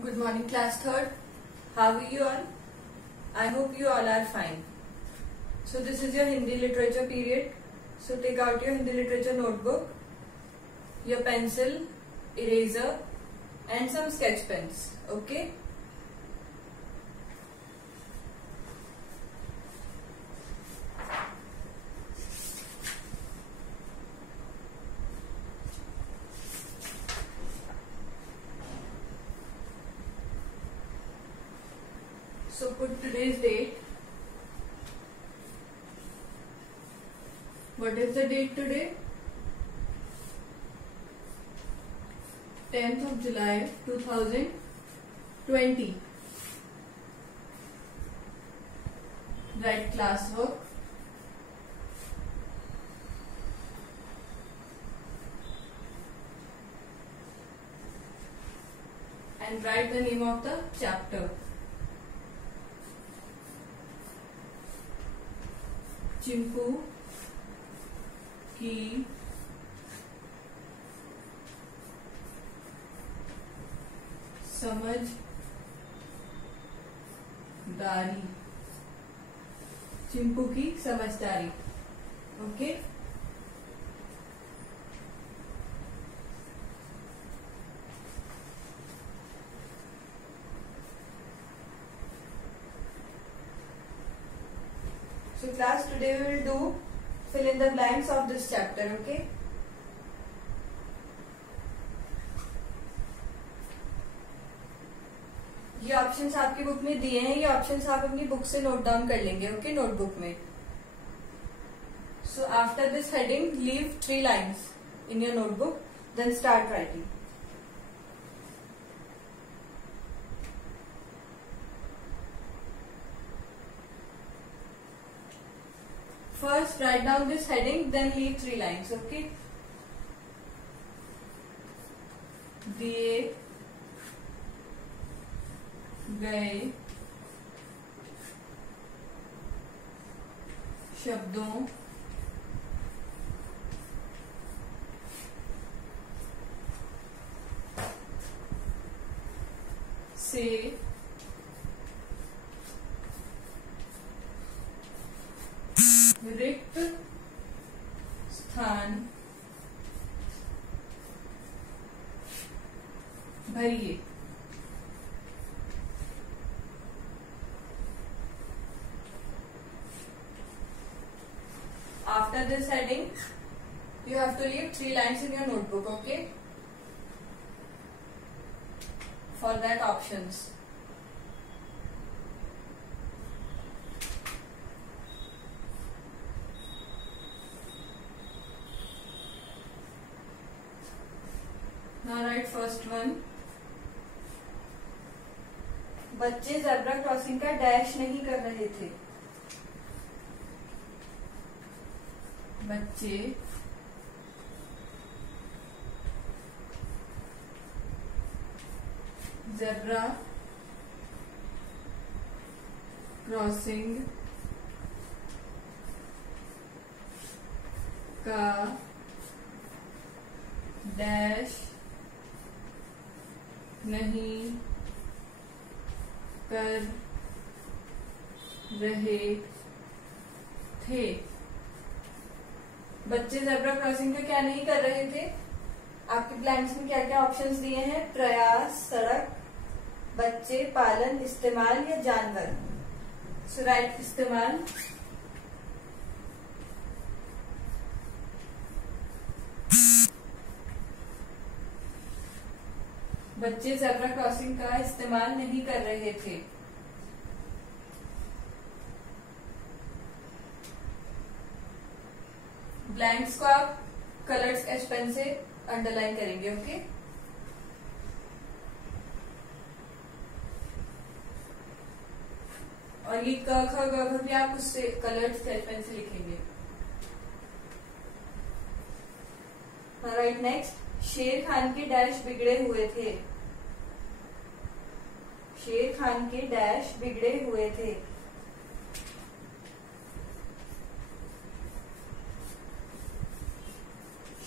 Good morning, class third. How are you all? I hope you all are fine. So this is your Hindi literature period. So take out your Hindi literature notebook, your pencil, eraser and some sketch pens. Okay? So put today's date. What is the date today? 10th of July 2020. Write classwork. And write the name of the chapter. Chimpu की समझदारी, चिंपू की समझदारी. Okay. So class, today we will do fill in the blanks of this chapter. Okay. ये options आपकी book में दिए हैं. ये ऑप्शंस आप अपनी बुक से नोट डाउन कर लेंगे. ओके, नोटबुक में. So after this heading, leave 3 lines in your notebook. Then start writing. First write down this heading, then leave 3 lines. Okay. दिए गए शब्दों से रिक्त स्थान भरिए. After this heading, you have to leave 3 lines in your notebook. Okay. For that options. Now write first one. बच्चे zebra crossing का dash नहीं कर रहे थे. बच्चे ज़ेब्रा क्रॉसिंग का डैश नहीं कर रहे थे. बच्चे ज़ेब्रा क्रॉसिंग का क्या नहीं कर रहे थे? आपके ब्लैंक्स में क्या क्या ऑप्शंस दिए हैं? प्रयास, सड़क, बच्चे, पालन, इस्तेमाल या जानवर. सो राइट इस्तेमाल. बच्चे ज़ेब्रा क्रॉसिंग का इस्तेमाल नहीं कर रहे थे. ब्लैंक्स को आप कलर्ड स्केच पेन से अंडरलाइन करेंगे. ओके. और ये क ख ग घ भी आप उससे कलर्ड स्केच पेन से लिखेंगे. Right next. शेर खान के डैश बिगड़े हुए थे. शेर खान के डैश बिगड़े हुए थे.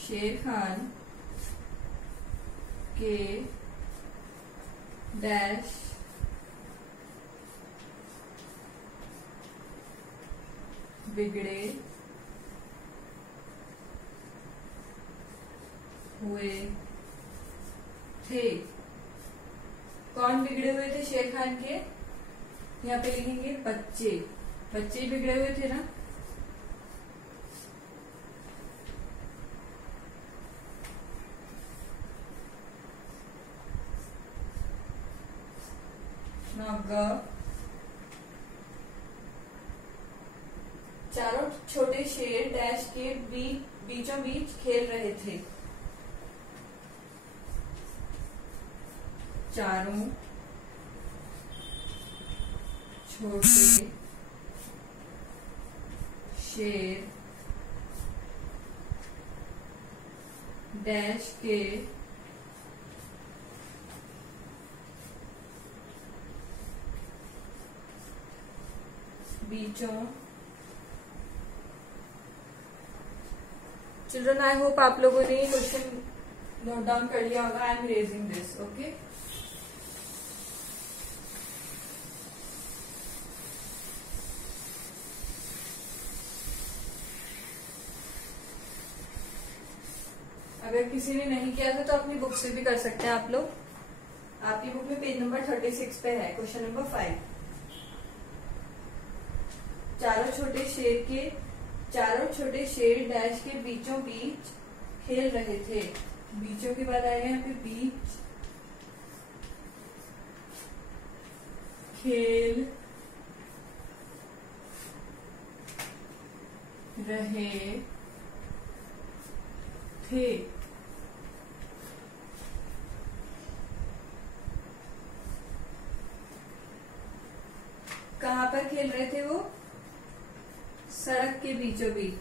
शेर खान के डैश बिगड़े हुए थे। कौन बिगड़े हुए थे शेर खान के? यहाँ पे लिखेंगे बच्चे, बच्चे बिगड़े हुए थे ना। चारों छोटे शेर डैश के बीचों बीच खेल रहे थे। चारों छोटे शेर डैश के बीचों। चिल्ड्रन, आई होप आप लोगों ने क्वेश्चन नोट डाउन कर लिया होगा। I am raising this, okay. अगर किसी ने नहीं किया था तो अपनी बुक से भी कर सकते हैं आप लोग। आपकी बुक में पेज नंबर 36 पे है क्वेश्चन नंबर 5। चारों छोटे शेर डैश के बीचों बीच खेल रहे थे। बीचों की बात आएगा यहाँ पे, बीच खेल रहे थे। कहाँ पर खेल रहे थे वो? सड़क के बीचों बीच।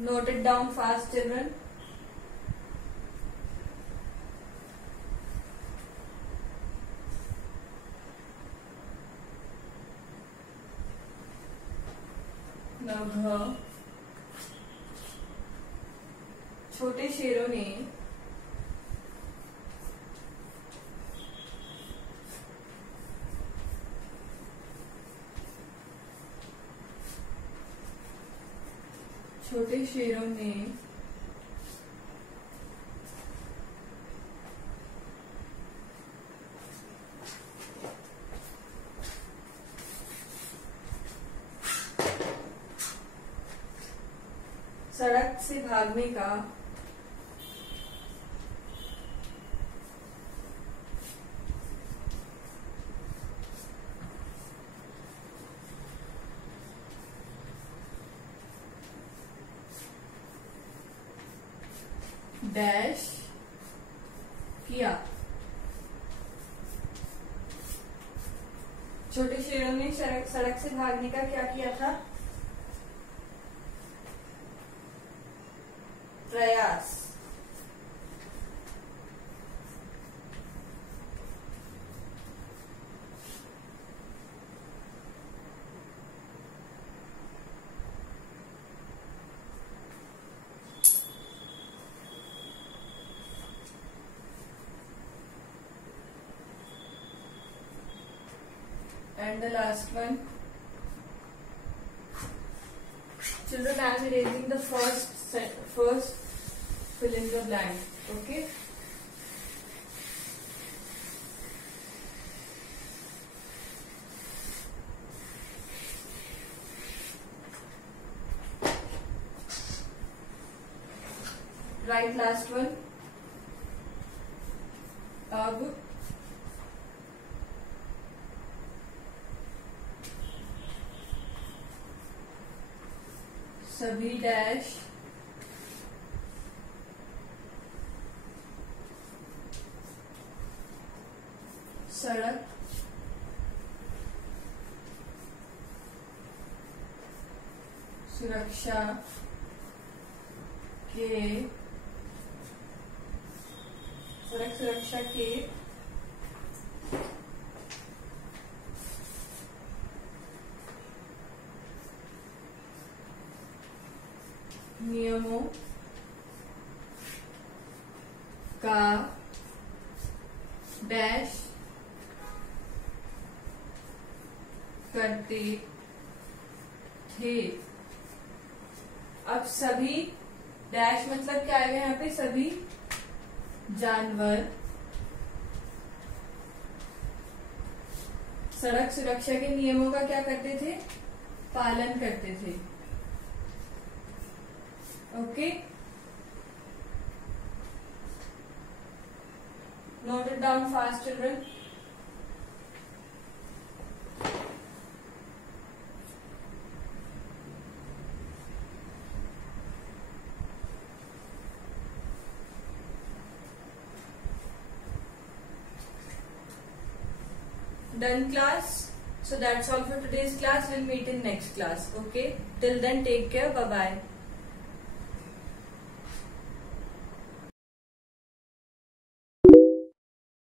Note it down fast children. छोटे शेरों ने सड़क से भागने का डैश किया। छोटे शेरों ने सड़क से भागने का क्या किया था? प्रयास। And the last one, children, I am erasing the first fill in the blank. Okay. Write last one. अब सभी डैश सड़क सुरक्षा के नियमों का डैश करते थे। अब सभी डैश मतलब क्या आएगा यहाँ पे, सभी जानवर सड़क सुरक्षा के नियमों का क्या करते थे, पालन करते थे। Okay, note it down fast children. Done class? So that's all for today's class. We'll meet in next class. Okay? Till then, take care. Bye bye.